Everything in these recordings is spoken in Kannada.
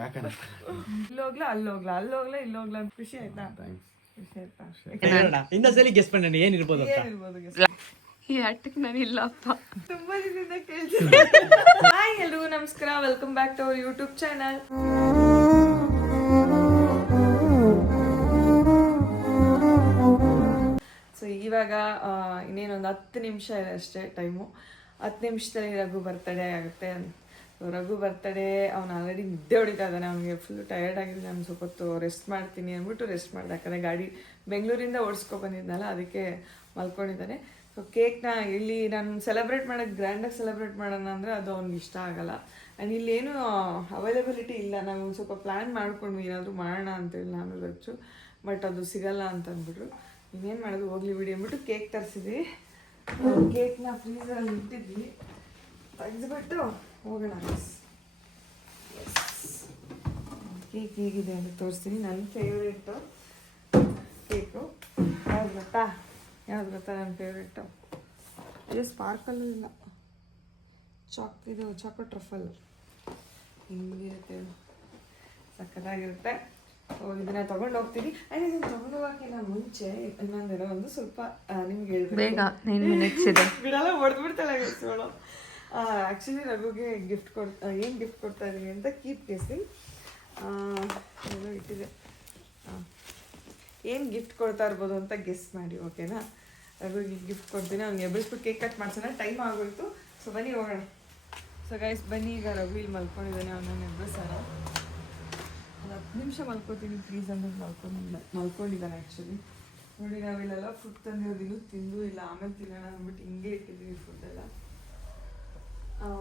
ಯಾಕಂದ್ರೆ ಇಲ್ಲೋಗ್ಲಾ ಅಲ್ಲೋಗ್ಲಾ ಅಲ್ಲೋಗ್ಲಾ ಇಲ್ಲೋಗ್ಲಾ ಅಂತ ಖುಷಿ ಆಯ್ತಾ? ಖುಷಿ ಆಯ್ತಾ? ಇನ್ನೊಂದ್ಸಲಿ ಗೆಸ್ பண்ண ಏನಿರ್ಬೋದು ಏನಿರ್ಬೋದು ಈ ಆಟಕ್ಕೆ ನಾನು ಇಲ್ಲಪ್ಪ. ತುಂಬಾ ದಿನದಿಂದ ಕೇಳ್ತೀನಿ. ಹಾಯ್ ಎಲ್ರಿಗೂ ನಮಸ್ಕಾರ, welcome back to our YouTube channel. So ಇವಾಗ ಇನ್ನೇನೊಂದು 10 ನಿಮಿಷ ಇದೆ ಅಷ್ಟೇ ಟೈಮು. 10 ನಿಮಿಷದಲ್ಲಿ ರಘು ಬರ್ತಡೇ ಆಗುತ್ತೆ. ರಘು ಬರ್ತಡೇ, ಅವ್ನು ಆಲ್ರೆಡಿ ನಿದ್ದೆ ಹೊಡಿತಾ ಇದ್ದಾನೆ. ಅವ್ನಿಗೆ ಫುಲ್ ಟಯರ್ಡ್ ಆಗಿದೆ. ನಾನು ಸ್ವಲ್ಪ ಹೊತ್ತು ರೆಸ್ಟ್ ಮಾಡ್ತೀನಿ ಅಂದ್ಬಿಟ್ಟು ರೆಸ್ಟ್ ಮಾಡಿದೆ. ಯಾಕಂದರೆ ಗಾಡಿ ಬೆಂಗಳೂರಿಂದ ಓಡಿಸ್ಕೊ ಬಂದಿದ್ನಲ್ಲ, ಅದಕ್ಕೆ ಮಲ್ಕೊಂಡಿದ್ದಾನೆ. ಸೊ ಕೇಕ್ನ ಇಲ್ಲಿ ನಾನು ಸೆಲೆಬ್ರೇಟ್ ಮಾಡೋಕ್ಕೆ ಗ್ರ್ಯಾಂಡಾಗಿ ಸೆಲೆಬ್ರೇಟ್ ಮಾಡೋಣ ಅಂದರೆ ಅದು ಅವ್ನಿಗೆ ಇಷ್ಟ ಆಗೋಲ್ಲ. ಆ್ಯಂಡ್ ಇಲ್ಲೇನು ಅವೈಲಬಿಲಿಟಿ ಇಲ್ಲ. ನಾವು ಸ್ವಲ್ಪ ಪ್ಲ್ಯಾನ್ ಮಾಡ್ಕೊಂಡ್ವಿ ಏನಾದರೂ ಮಾಡೋಣ ಅಂತೇಳಿ ನಾನು ರಚ್ಚು, ಬಟ್ ಅದು ಸಿಗಲ್ಲ ಅಂತ ಅಂದ್ಬಿಟ್ರು. ಇನ್ನೇನು ಮಾಡೋದು, ಹೋಗ್ಲಿ ಬಿಡಿ ಅಂದ್ಬಿಟ್ಟು ಕೇಕ್ ತರಿಸಿದ್ವಿ. ಕೇಕ್ನ ಫ್ರೀಸರಲ್ಲಿ ಇಟ್ಟಿದ್ವಿ, ತೆಗೆದುಬಿಟ್ಟು ಹೋಗೋಣ. ಕೇಕ್ ಹೇಗಿದೆ ಅಂತ ತೋರಿಸ್ತೀನಿ. ನನ್ನ ಫೇವ್ರೇಟು ಕೇಕು ಯಾವ್ದು ಗೊತ್ತಾ? ನನ್ನ ಫೇವ್ರೇಟು ಇದು ಸ್ಪಾರ್ಕಲ್ಲು ಇಲ್ಲ, ಇದು ಚಾಕೋ ಟ್ರಫಲ್. ಹಿಂಗಿರುತ್ತೆ, ಸಕ್ಕತ್ತಾಗಿರುತ್ತೆ. ಇದನ್ನ ತಗೊಂಡು ಹೋಗ್ತೀನಿ. ಆ್ಯಂಡ್ ಇದನ್ನು ತಗೊಂಡು ಹೋಗೋಕ್ಕಿಂತ ಮುಂಚೆ ಇನ್ನೊಂದೇನೋ ಒಂದು ಸ್ವಲ್ಪ ನಿಮ್ಗೆ ಹೇಳ್ಬೇಕು. ಬೇಗ 9 ಮಿನಿಟ್ಸ್ ಇದೆ. ಬಿಡಲ್ಲ, ಹೊಡೆದ್ಬಿಡ್ತಾಳೆ ಗೆಸ್ಟ್ಗಳು. ಆ್ಯಕ್ಚುಲಿ ರಘುಗೆ ಏನು ಗಿಫ್ಟ್ ಕೊಡ್ತಾ ಇದ್ದೀನಿ ಅಂತ ಕೀಪ್ ಗೆಸ್ಸಿಂಗ್ ಏನೋ ಇಟ್ಟಿದೆ. ಏನು ಗಿಫ್ಟ್ ಕೊಡ್ತಾ ಇರ್ಬೋದು ಅಂತ ಗೆಸ್ ಮಾಡಿ, ಓಕೆನಾ? ರಘುಗೆ ಗಿಫ್ಟ್ ಕೊಡ್ತೀನಿ. ಅವ್ನಿಗೆ ಎಬ್ಬರಿಸ್ಬಿಟ್ಟು ಕೇಕ್ ಕಟ್ ಮಾಡ್ಸೋಣ. ಟೈಮ್ ಆಗೋಯ್ತು. ಸೊ ಬನ್ನಿ ಹೋಗೋಣ. ಸೊ ಗೈಸ್ ಬನ್ನಿ, ಈಗ ರಘು ಇಲ್ಲಿ ಮಲ್ಕೊಂಡಿದ್ದಾನೆ. ಅವನನ್ನು ಎಬ್ಬರಿಸೋಣ. ಒಂದು 10 ನಿಮಿಷ ಮಲ್ಕೋತೀನಿ ಪ್ಲೀಸ್ ಅಂದ್ಬಿಟ್ಟು ಮಲ್ಕೊಂಡಿದ್ದಾನೆ. ಆ್ಯಕ್ಚುಲಿ ನೋಡಿ, ನಾವಿಲ್ಲೆಲ್ಲ ಫುಡ್ ತಂದಿರೋದಿನ್ನು ತಿಂದು ಇಲ್ಲ, ಆಮೇಲೆ ತಿನ್ನೋಣ ಅಂದ್ಬಿಟ್ಟು ಹಿಂಗೆ ಇಟ್ಟಿದ್ದೀವಿ ಫುಡ್ಡೆಲ್ಲ.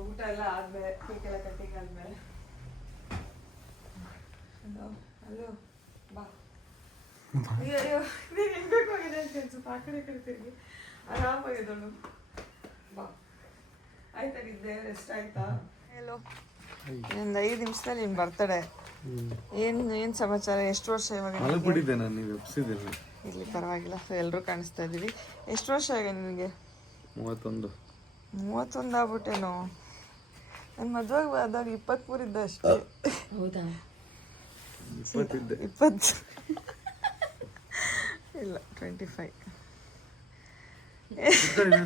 ಊಟ ಎಲ್ಲ ಆದಮೇಲೆ, ಕೇಕೆಲ್ಲ ಕಟ್ಟಿಂಗ್ ಆದಮೇಲೆ. ಹಲೋ ಬಾ. ಅಯ್ಯೋ ಅಯ್ಯೋ, ನೀನು ಹೆಂಗಬೇಕು ಹೋಗಿದೆ ಅಂತ ಅನ್ಸುತ್ತೆ. ಆ ಕಡೆ ತಿರುಗಿ ಆರಾಮಾಗಿದ್ದಳು. ಬಾ. ಆಯ್ತಾ, ನಿದ್ದೆ ರೆಸ್ಟ್ ಆಯ್ತಾ? ಹೇಳೋ, ಇನ್ನೊಂದು 5 ನಿಮಿಷದಲ್ಲಿ ನೀನು ಬರ್ತಡೆ. ಏನು ಸಮಾಚಾರ? ಎಷ್ಟು ವರ್ಷ ಇವಾಗ? ಇಲ್ಲಿ ಪರವಾಗಿಲ್ಲ, ಸೊ ಎಲ್ಲರೂ ಕಾಣಿಸ್ತಾ ಇದ್ದೀವಿ. ಎಷ್ಟು ವರ್ಷ ಆಗ ನಿನಗೆ? 31 ಆಗ್ಬಿಟ್ಟೇನೋ. ನನ್ನ ಮದುವೆಗೆ ಆದಾಗ 23 ಇದ್ದ ಅಷ್ಟೇ. ಹೌದಾ? 20 ಇಲ್ಲ 25.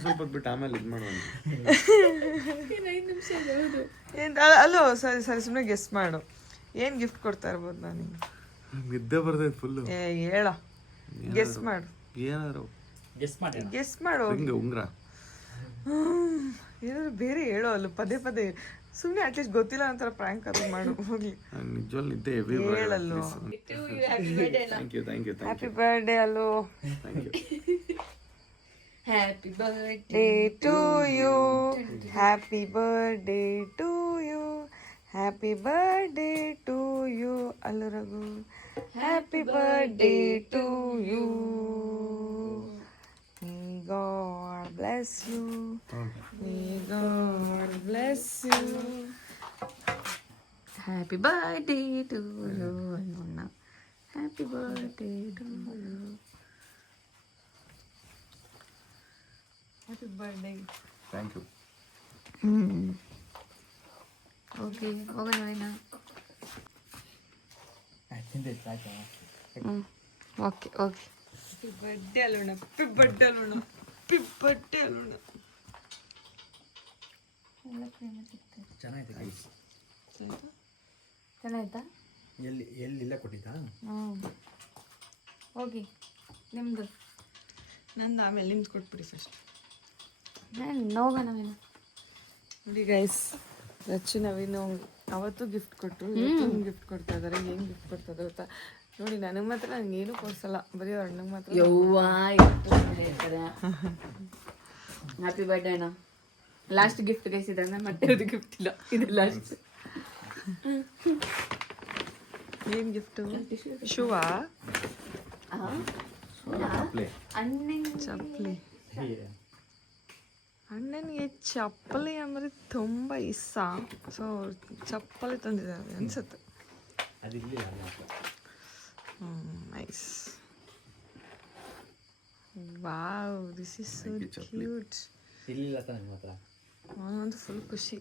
ಸ್ವಲ್ಪ ಬಿಟ್ಟು ಆಮೇಲೆ ಇದು ಮಾಡೋಣ. ಅಲ್ಲೋ ಸರಿ ಸರಿ, ಸುಮ್ಮನೆ ಗೆಸ್ ಮಾಡು. ಏನು ಗಿಫ್ಟ್ ಕೊಡ್ತಾ ಇರ್ಬೋದು ನಾನು? ನಿದ್ದೆ ಬರ್ತೈತೆ ಫುಲ್ಲು. ಹೇಳ, ಗೆಸ್ ಮಾಡು. ಏನಾದ್ರು ಗೆಸ್ ಮಾಡು. ಉಂಗ್ರ ಏನಾದ್ರು ಬೇರೆ ಹೇಳೋ. ಅಲ್ಲ ಪದೇ ಪದೇ ಸುಮ್ಮನೆ ಅಟ್ಲೀಸ್ಟ್ ಗೊತ್ತಿಲ್ಲ ಅಂತಾರ ಪ್ರಾಂಕ್ ಅದು ಮಾಡು. ಹೋಗ್ಲಿ, ನಿಜವಾಗ್ಲೂ ನಿದ್ದೆ ಹೇಳಲ್ಲೋ. ಹ್ಯಾಪಿ ಬರ್ಡೇ ಅಲ್ಲೋ. Happy birthday to you, happy birthday to you, happy birthday to you. ಅಲ್ಲೋ Raghu, happy birthday to you. May God bless you. May God bless you. Happy birthday to you ಅನ್ನೋಣ. Happy birthday to you. Happy birthday. Thank you. Okay, ಹೋಗೋಣ ಏನಾ? Okay okay. ಹ್ಯಾಪಿ ಬರ್ಡೇ ಅಲ್ಲೋಣ, ಹ್ಯಾಪಿ ಬರ್ಡೇ ಅಲ್ಲೋಣ, ಹ್ಯಾಪಿ ಬರ್ಡೇ ಅಲ್ಲೋಣ. ಚೆನ್ನಾಯ್ತಾ? ಎಲ್ಲಿಲ್ಲ ಕೊಟ್ಟಿದ್ದಾ? ಹೋಗಿ ನಿಮ್ಮದು. ನಂದು ಆಮೇಲೆ ನಿಮ್ದು ಕೊಟ್ಬಿಡಿ ಫಸ್ಟ್. ಹೋಗೋಣ ಏನು? ನೋಡಿ ಗೈಸ್, ರಚ್ಚು ನವೀನು ಅವತ್ತು ಗಿಫ್ಟ್ ಕೊಟ್ಟರು, ಇವತ್ತು ಗಿಫ್ಟ್ ಕೊಡ್ತಾ ಇದ್ದಾರೆ. ಏನು ಗಿಫ್ಟ್ ಕೊಡ್ತಾ ಇದ್ದಾರೆ ಗೊತ್ತಾ? ನೋಡಿ, ನನಗೆ ಮಾತ್ರ ನನಗೇನು ಕೊಡ್ಸಲ್ಲ, ಬರೀ ಅಣ್ಣಗೆ ಮಾತ್ರ. ಹ್ಯಾಪಿ ಬರ್ಡೇ ಅಣ್ಣ. ಲಾಸ್ಟ್ ಗಿಫ್ಟ್ ಗೈಸಿದ ಮತ್ತೆ ಅದು ಗಿಫ್ಟ್ ಇಲ್ಲ, ಇದು ಲಾಸ್ಟ್. ಏನು ಗಿಫ್ಟು? ಶೂವಾ? ಚಪ್ಪಲಿ. ಅಣ್ಣನಿಗೆ ಚಪ್ಪಲಿ ಅಂದರೆ ತುಂಬ ಇಷ್ಟ. ಸೊ ಚಪ್ಪಲಿ ತಂದಿದ್ದಾರೆ ಅನ್ಸುತ್ತೆ. Nice. Wow, this is so cute. ಅವನಂತೂ ಫುಲ್ ಖುಷಿ.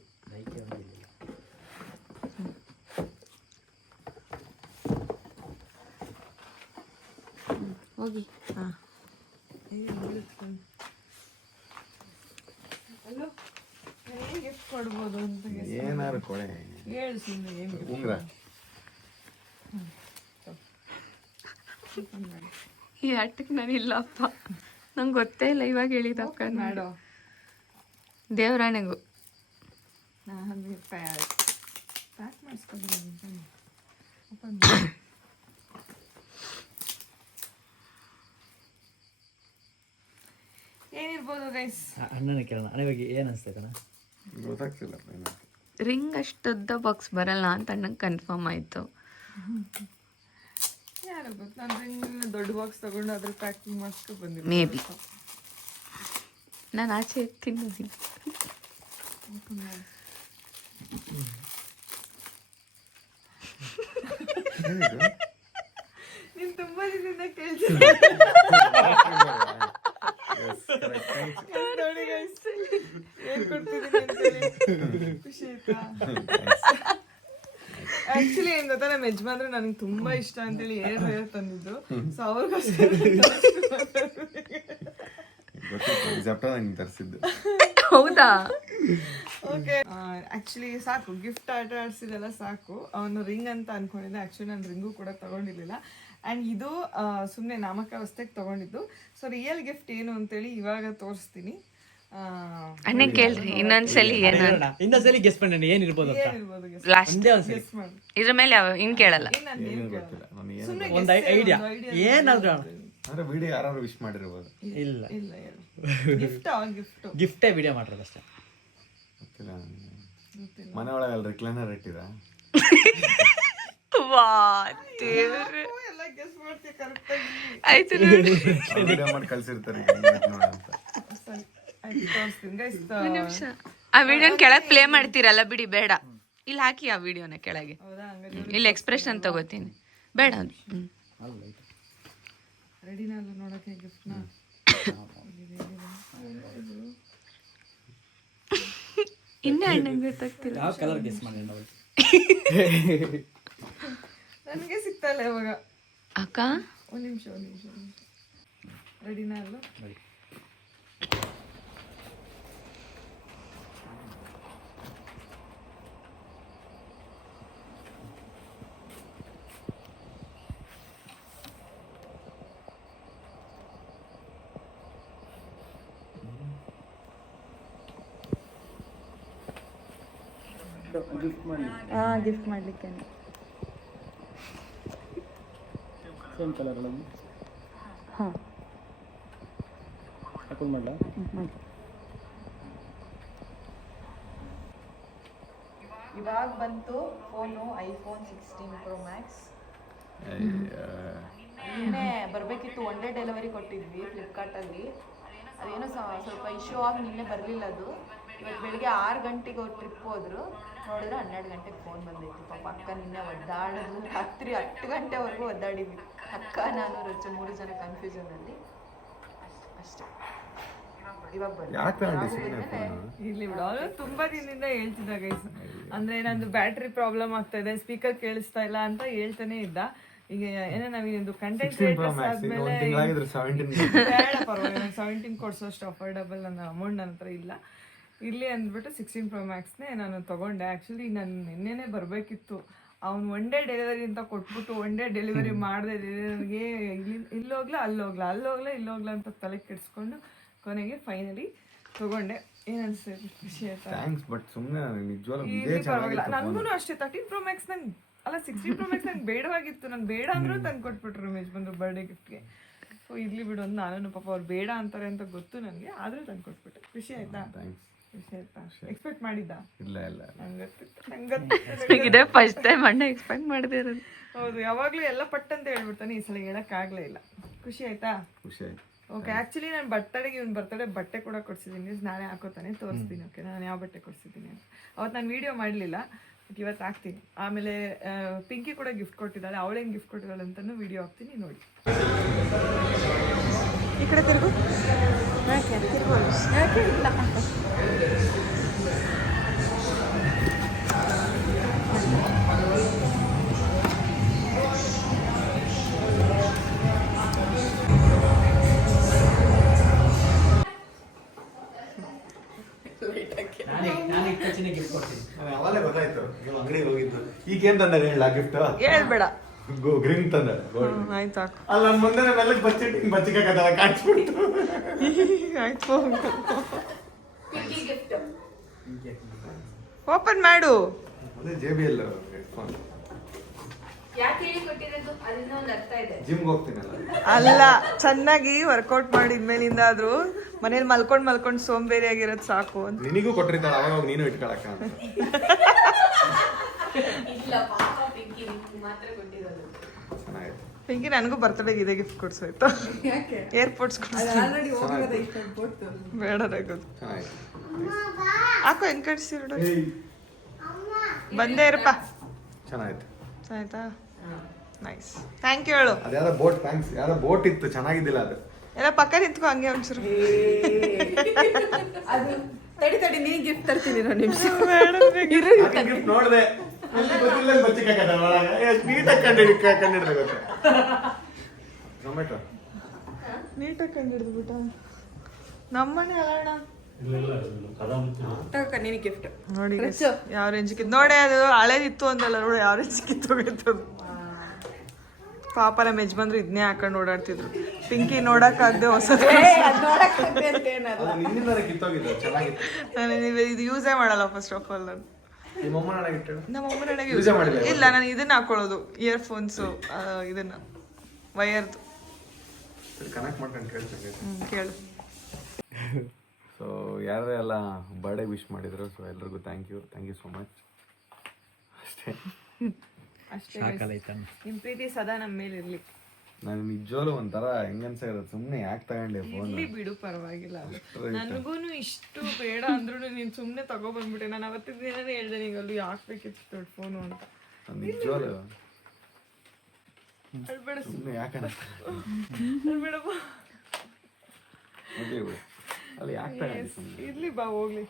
ಹೋಗಿ. ಹಾಂ ಅಲ್ಲೋ ಏನು ಗಿಫ್ಟ್ ಕೊಡ್ಬೋದು ಅಂತ ಏನಾರು ಕೊಡೆ. ಹೇಳು ಸುಮ್ಮನೆ ಏನು ಉಂಗ್ರ ಈ ಆಟಕ್ಕೆ ನಾನು ಇಲ್ಲಪ್ಪ, ನಂಗೆ ಗೊತ್ತೇ ಇಲ್ಲ, ಇವಾಗ ಹೇಳಿದಕ್ಕ ಮಾಡೋ ದೇವರಾಣೆಗೂ. ನಾನು ಪ್ಯಾಕ್ ಮಾಡಿಸ್ಕೊಂಡು ಏನಿರ್ಬೋದು ಗೈಸ್? ಅಣ್ಣನ ಕೇಳೋಣ. ಅಣ್ಣ ಇವಾಗ ಏನು ಅನಿಸ್ತಾ ಕಣ? ಗೊತ್ತಾಗ್ತಿಲ್ಲ ಏನಂತ. ರಿಂಗ್ ಅಷ್ಟುದ್ದ ಬಾಕ್ಸ್ ಬರಲ್ಲ ಅಂತ ನಂಗೆ ಕನ್ಫರ್ಮ್ ಆಯಿತು. ಯಾರು ಗೊತ್ತು, ನಾನು ರಿಂಗ್ ದೊಡ್ಡ ಬಾಕ್ಸ್ ತಗೊಂಡು ಅದ್ರ ಪ್ಯಾಕಿಂಗ್ ಮಾಡ್ಸ್ಕೊಂಡು ಬಂದಿದ್ದೆ. ಮೇ ಬಿ ನಾನು ಆಚೆ ತಿನ್ನೋದಿಲ್ಲ. ನೀನು ತುಂಬಾ ದಿನದಿಂದ ಕೇಳ್ತೀನಿ. ನೋಡಿ guys, ಏನ್ ಕೊಡ್ತಿದ್ದೀನಿ ಅಂತೇಳಿ ಖುಷಿ ಆಯ್ತಾ? ಆಕ್ಚುಲಿ ಏನ್ ಗೊತ್ತಾ, ನಮ್ಮ ಯಜಮಾನ್ರು ನನಗೆ ತುಂಬಾ ಇಷ್ಟ ಅಂತೇಳಿ ಏರ್ ತಂದಿದ್ರು. ಸೊ ಅವ್ರಿಗೋಸ್ಕರ ತರಿಸಿದ್ದು. ಹೌದಾ? ಓಕೆ, ಆಕ್ಚುಲಿ ಸಾಕು, ಗಿಫ್ಟ್ ಆಟ ಆಡ್ಸಿದೆಲ್ಲ ಸಾಕು. ಅವನು ರಿಂಗ್ ಅಂತ ಅನ್ಕೊಂಡಿದ್ದೆ. ಆಕ್ಚುಲಿ ನಾನು ರಿಂಗು ಕೂಡ ತಗೊಂಡಿರ್ಲಿಲ್ಲ. ಆ್ಯಂಡ್ ಇದು ಸುಮ್ಮನೆ ನಾಮಕಾವಸ್ಥೆಗೆ ತಗೊಂಡಿದ್ದು. ಸೊ ರಿಯಲ್ ಗಿಫ್ಟ್ ಏನು ಅಂತೇಳಿ ಇವಾಗ ತೋರಿಸ್ತೀನಿ. ಅಣ್ಣ ಕೇಳ್ರಿ ಇನ್ನೊಂದ್ಸಲಿ ಏನು ಇನ್ನೊಂದ್ಸಲಿ ಗೆಸ್ ಮಾಡಿ ಏನಿರ್ಬೋದು ಅಂತ. ಏನಿರ್ಬೋದು guess ಲಾಸ್ಟ್ ಒಂದೇ ಒಂದ್ಸಲಿ guess ಮಾಡು. ಇದ್ರ ಮೇಲೆ ಇನ್ ಕೇಳಲ್ಲ. ಏನ್ ನಾನ್ ಏನ್ ಕೇಳಲ್ಲ. ಸುಮ್ನೆ ಒಂದು guess ಐಡಿಯಾ ಒಂದು idea ಏನಾದ್ರು ಅಂದ್ರೆ ವಿಡಿಯೋ ಯಾರು ವಿಶ್ ಮಾಡಿರ್ಬೋದು. ಇಲ್ಲ, ಇಲ್ಲ ಗಿಫ್ಟ್ ಗಿಫ್ಟೇ ವಿಡಿಯೋ ಮಾಡಿರೋದಷ್ಟೇ. ಗೊತ್ತಿಲ್ಲ ಮನೆ ಒಳಗೆ ರಿಕ್ಲೈನರ್ ಇಟ್ಟಿರಾ? ವಾ ದೇವ್ರೆ, ಎಲ್ಲ ಗೆಸ್ ಮಾಡ್ತೀವಿ ಕರೆಕ್ಟ್ ಆಗಿ. ಆಯ್ತು ನೋಡಿ. ವಿಡಿಯೋ ಮಾಡಿ ಕಳ್ಸಿರ್ತಾರೆ ನೋಡಂತ. ಸರಿ ಆಯ್ತು, ತೋರಿಸ್ತೀನಿ ಗೈಸ್. ಒಂದ್ ನಿಮಿಷ, ಆ ವಿಡಿಯೋನ ಕೆಳಗೆ ಪ್ಲೇ ಮಾಡ್ತೀರಲ್ಲ ಬಿಡಿ, ಬೇಡ. ಇಲ್ಲಿ ಹಾಕಿ ಆ ವಿಡಿಯೋನ ಕೆಳಗೆ. ಹೌದಾ? ಹಂಗಾದ್ರೆ ಇಲ್ಲಿ ಎಕ್ಸ್ಪ್ರೆಷನ್ ತಗೋತೀನಿ, ಬೇಡ. ರೆಡಿನಾ ಅಲ್ಲ ನೋಡಕ್ಕೆ ಗಿಫ್ಟ್ನ? ಇನ್ನೇ ಅಣ್ಣಂಗೆ ಗೊತ್ತಾಗ್ತಿಲ್ಲ. ಯಾವ ಕಲರ್ ಗೆಸ್ ಮಾಡಿ ನಾವು? ನನಗೆ ಸಿಗ್ತಲ್ಲ ಇವಾಗ. ಅಕ್ಕ ಒಂದ್ ನಿಮಿಷ ರೆಡಿನಾ ಅಲ್ಲ? ಗಿಫ್ಟ್ ಮಾಡ್ಲಿಕ್ಕೆ ಸೇಮ್ ಕಲರ್ ಅಲ್ಲ? ಹಾಂ ಹಾಕೊಂಡು ಮಾಡಲ? ಇವಾಗ ಬಂತು ಫೋನು, ಐಫೋನ್ 16 Pro Max. ನಿನ್ನೆ ಬರಬೇಕಿತ್ತು, ಒನ್ ಡೇ ಡೆಲಿವರಿ ಕೊಟ್ಟಿದ್ವಿ ಫ್ಲಿಪ್ಕಾರ್ಟಲ್ಲಿ. ಅದೇನೋ ಸ್ವಲ್ಪ ಇಶ್ಯೂ ಆಗಿ ನಿನ್ನೆ ಬರಲಿಲ್ಲ ಅದು. ಇವತ್ತು ಬೆಳಿಗ್ಗೆ 6 ಗಂಟೆಗೆ ಅವ್ರು ಟ್ರಿಪ್ ಹೋದ್ರು, ನೋಡಿದ್ರೆ 12 ಗಂಟೆಗೆ ಫೋನ್ ಬಂದೈತಿ. ಪಾಪ ಅಕ್ಕ ನಿನ್ನೆ ಒದ್ದಾಡಿದ್ರು, ರಾತ್ರಿ 10 ಗಂಟೆವರೆಗೂ ಒದ್ದಾಡಿದ್ವಿ ಅಕ್ಕ, ನಾನು, ರಚು 3 ಜನ ಕನ್ಫ್ಯೂಷನಲ್ಲಿ ಅಷ್ಟೇ. ಇವಾಗ ಇಲ್ಲಿ ಬಿಡು, ಅವರು ತುಂಬಾ ದಿನದಿಂದ ಹೇಳ್ತಿದ್ದ ಗೈಸ್. ಅಂದ್ರೆ ನಂದು ಬ್ಯಾಟ್ರಿ ಪ್ರಾಬ್ಲಮ್ ಆಗ್ತಾ ಇದೆ, ಸ್ಪೀಕರ್ ಕೇಳಿಸ್ತಾ ಇಲ್ಲ ಅಂತ ಹೇಳ್ತಾನೆ ಇದ್ದ. ಈಗ ಏನೋ ನಾವಿದು ಕಂಟೆಂಟ್ ಕ್ರಿಯೇಟರ್ಸ್ ಆದ್ಮೇಲೆ ಬೇಡ ಪರವಾಗಿಲ್ಲ, 17 ಕೊಡ್ಸೋಷ್ಟು ಅಫೋರ್ಡಬಲ್ ನನ್ನ ಅಮೌಂಟ್ ನನ್ನ ಹತ್ರ ಇಲ್ಲ, ಇರ್ಲಿ ಅಂದ್ಬಿಟ್ಟು 16 Pro Maxನೇ ನಾನು ತಗೊಂಡೆ. ಆ್ಯಕ್ಚುಲಿ ನಾನು ನಿನ್ನೆನೇ ಬರಬೇಕಿತ್ತು. ಅವ್ನು ಒನ್ ಡೇ ಡೆಲಿವರಿ ಅಂತ ಕೊಟ್ಬಿಟ್ಟು ಒನ್ ಡೇ ಡೆಲಿವರಿ ಮಾಡದೆ ನನಗೆ ಇಲ್ಲೋಗ್ಲಾ ಇಲ್ಲೋಗ್ಲಾ ಅಂತ ತಲೆ ಕೆಡಿಸ್ಕೊಂಡು ಕೊನೆಗೆ ಫೈನಲಿ ತಗೊಂಡೆ. ಏನ್ ಅನ್ಸ್ತದೆ? ಖುಷಿ ಆಯ್ತಾ? ಪರವಾಗಿಲ್ಲ. ನನಗೂ ಅಷ್ಟೇ 13 Pro Max ನಂಗೆ ಅಲ್ಲ, 16 Pro Max ನಂಗೆ ಬೇಡವಾಗಿತ್ತು. ನಂಗೆ ಬೇಡ ಅಂದ್ರೂ ತಂದು ಕೊಟ್ಬಿಟ್ರು ರಮೇಶ್ ಬಂದ್ರು ಬರ್ಡೇ ಗಿಫ್ಟ್ಗೆ. ಸೊ ಇರ್ಲಿ ಬಿಡು ಅಂತ ನಾನು, ಪಾಪ ಅವ್ರು ಬೇಡ ಅಂತಾರೆ ಅಂತ ಗೊತ್ತು ನನಗೆ, ಆದ್ರೂ ತಂದು ಕೊಟ್ಬಿಟ್ಟೆ. ಖುಷಿ ಆಯ್ತಾ? ಖುಷಿ ಆಯ್ತಾ? ಎಕ್ಸ್ಪೆಕ್ಟ್ ಮಾಡಿದ್ದ? ಇಲ್ಲ ಇದೇ ಫಸ್ಟ್ ಟೈಮ್ ಅಣ್ಣ ಎಕ್ಸ್ಪೆಕ್ಟ್ ಮಾಡದೇ ಇರೋದು. ಹೌದು, ಯಾವಾಗ್ಲೂ ಎಲ್ಲ ಪಟ್ ಅಂತ ಹೇಳ್ಬಿಡ್ತಾನೆ, ಈ ಸಲ ಹೇಳಕ್ ಆಗ್ಲೇ ಇಲ್ಲ. ಖುಷಿ ಆಯ್ತಾ? ಖುಷಿ ಆಯ್ತು. ಓಕೆ, ಆಕ್ಚುಲಿ ನಾನು ಬರ್ತಡೆಗೆ ಇವ್ನ ಬರ್ತಡೆ ಬಟ್ಟೆ ಕೂಡ ಕೊಡ್ಸಿದ್ದೀನಿ, ನಾಳೆ ಹಾಕೋತಾನೆ, ತೋರಿಸ್ತೀನಿ. ಓಕೆ, ನಾನು ಯಾವ ಬಟ್ಟೆ ಕೊಡ್ಸಿದ್ದೀನಿ ಅಂತ. ಅವತ್ತು ನಾನು ವಿಡಿಯೋ ಮಾಡಲಿಲ್ಲ, ಬಟ್ ಇವತ್ತು ಹಾಕ್ತೀನಿ. ಆಮೇಲೆ ಪಿಂಕಿ ಕೂಡ ಗಿಫ್ಟ್ ಕೊಟ್ಟಿದ್ದಾಳೆ, ಅವಳೇನು ಗಿಫ್ಟ್ ಕೊಟ್ಟಿದ್ದಾಳೆ ಅಂತಲೂ ವಿಡಿಯೋ ಹಾಕ್ತೀನಿ, ನೋಡಿ. ಈ ಕಡೆ ತಿರುಗು. ಯಾಕೆ ಇಲ್ಲ? ಅಂಗಡಿ ಹೋಗಿದ್ದು ಈಗ ಏನ್ ತಂದ ಹೇಳ ಗಿಫ್ಟ್ ಹೇಳ್ಬೇಡ. ಗ್ರೀನ್ ತಂದ ಆಯ್ತು ಸಾಕು. ಅಲ್ಲ ನನ್ ಮುಂದೆ ಮೆಲ್ಲಕ್ ಬಚ್ಚಿಟ್ಟು ಬಚ್ಚಿಕಾಕತ್ತಲ್ಲ ಕಾಣಿಸ್ಬಿಟ್ಟು ಆಯ್ತು ಓಪನ್ ಮಾಡು. ಅದೇ JBL ಹೆಡ್ಫೋನ್. ಯಾಕೆ ಹೇಳಿ ಕೊಟ್ಟಿರೋದು ಅದರಿಂದ ಒಂದು ಅರ್ಥ ಇದೆ. ಜಿಮ್ಗೆ ಹೋಗ್ತೀನಲ್ಲ. ಅಲ್ಲ, ಚೆನ್ನಾಗಿ ವರ್ಕೌಟ್ ಮಾಡಿದ್ಮೇಲಿಂದ ಆದ್ರೂ ಮನೇಲಿ ಮಲ್ಕೊಂಡ್ ಸೋಂಬೇರಿ ಆಗಿರೋದು ಸಾಕು ಅಂತ. ನಿನಗೂ ಕೊಟ್ಟಿರ್ತಾಳ ಅವಾಗ ನೀನು ಇಟ್ಕೊಳಕ ಅಂತ. ಇಲ್ಲ ಪಾಪ ಪಿಂಕಿ ಮಾತ್ರ ಕೊಟ್ಟಿರೋದು. ಚೆನ್ನಾಗಿತ್ತು. ಪಿಂಕಿ ನನಗೂ ಬರ್ತಡೆಗೆ ಇದೇ ಗಿಫ್ಟ್ ಕೊಡ್ಸೋಯ್ತು. ಏರ್ಪೋರ್ಟ್ಸ್ ಬೇಡ ರಘು. ಚೆನ್ನಾಗಿತ್ತು. ಹಾಕೋ ಹೆಂಗ್ ಕಟ್ಸಿರೋಡು. ಬಂದೇ ಇರಪ್ಪ. ಚೆನ್ನಾಗಿತ್ತು. ಆಯ್ತಾ, ನೈಸ್. ಥ್ಯಾಂಕ್ ಯು ಹೇಳು. ಅದ್ಯಾವ್ದೋ ಬೋಟ್, ಥ್ಯಾಂಕ್ಸ್. ಯಾವ್ದೋ ಬೋಟ್ ಇತ್ತು, ಚೆನ್ನಾಗಿದ್ದಿಲ್ಲ ಅದು. ಎಲ್ಲ ಪಕ್ಕ ನಿಂತ್ಕೊ ಹಂಗೆ ಒಂಚೂರು. ಅದು ತಡಿ ನೀನ್ ಗಿಫ್ಟ್ ತರ್ತೀನಿ ನಾನು ನಿಮಿಷ. ಗಿಫ್ಟ್ ನೋಡ್ದೆ ಗೊತ್ತಿಲ್ಲ ಬಚ್ಚಿಕಾಕತ್ತಲ್ಲ ಒಳಗೆ. ಎಷ್ಟು ನೀಟಾಗಿ ಕಂಡಿಡ್ದೆ ಗೊತ್ತಾ. ಟೊಮೆಟೊ ನೀಟಾಗಿ ಕಂಡಿಡ್ದು ಬಿಟ್ಟ. ನಮ್ಮನೆ ಅಲ್ಲ ನೀನು ಗಿಫ್ಟ್ ನೋಡಿ ಯಾವ ರೇಂಜಿಗೆ ನೋಡಿ. ಅದು ಹಳೇದಿತ್ತು ಅಂದಲ್ಲ ನೋಡಿ ಯಾವ ರೇಂಜಿಗೆ ಕಿತ್ತೋಗಿತ್ತು. ಪಾಪ ನಮ್ಮ ಯಜಮಾನ್ರು ಇದನ್ನೇ ಹಾಕೊಂಡು ಓಡಾಡ್ತಿದ್ರು. ಪಿಂಕಿ ನೋಡಕ್ಕಾಗದೆ ಹೊಸದು. ಅದು ನಿನ್ನಿಂದ ಕಿತ್ತೋಗಿದ್ದು. ಚೆನ್ನಾಗಿತ್ತು. ನಾನು ಇದು ಯೂಸೇ ಮಾಡಲ್ಲ ಫಸ್ಟ್ ಆಫ್ ಆಲ್. ನಾನು ನಿಮ್ಮಮ್ಮ ನನಗೆ ನಮ್ಮ ಅಮ್ಮನ ನನಗೆ ಯೂಸೇ ಮಾಡಿಲ್ಲ. ಇಲ್ಲ, ನಾನು ಇದನ್ನ ಹಾಕೊಳ್ಳೋದು, ಇಯರ್ಫೋನ್ಸು ಇದನ್ನ ವಯರ್ದು. ಕನೆಕ್ಟ್ ಮಾಡ್ಕೊಂಡು ಕೇಳ್ತಂಗೆ. ಕೇಳು. ಸೊ ಯಾರೆಲ್ಲ ಬರ್ಡೇ ವಿಶ್ ಮಾಡಿದ್ರು, ಸೊ ಎಲ್ರಿಗೂ ಥ್ಯಾಂಕ್ ಯು ಸೋ ಮಚ್. ಅಷ್ಟೇ ಅಷ್ಟೇ. ಸಾಕಾಲೈತಣ್ಣ. ನಿಮ್ಮ ಪ್ರೀತಿ ಸದಾ ನಮ್ಮ ಮೇಲೆ ಇರ್ಲಿ. ನಾನು ನಿಜವಾಗ್ಲೂ ಒಂಥರ ಹೆಂಗನ್ಸ ಇರೋದು, ಸುಮ್ಮನೆ ಯಾಕೆ ತಗೊಂಡೆ ಫೋನ್. ಇರ್ಲಿ ಬಿಡು, ಪರವಾಗಿಲ್ಲ. ನನಗೂ ಇಷ್ಟು ಬೇಡ ಅಂದ್ರೂ ನೀನು ಸುಮ್ಮನೆ ತಗೊಬಂದ್ಬಿಟ್ಟೆ. ನಾನು ಅವತ್ತಿನ ದಿನನೇ ಹೇಳ್ದೆ ನಿಂಗೆ, ಅಲ್ಲಿ ಯಾಕೆ ಬೇಕಿತ್ತು ದೊಡ್ಡ ಫೋನು ಅಂತ. ನಿಜವಾಗ್ಲೂ ಅಳ್ಬೇಡ, ಸುಮ್ಮನೆ ಯಾಕೆ ಅಳ್ಬೇಡಪ್ಪ. ಅಲ್ಲಿ ಯಾಕೆ ತಗೊಂಡೆ ಸುಮ್ಮನೆ. ಇರ್ಲಿ ಬಾ ಹೋಗ್ಲಿ.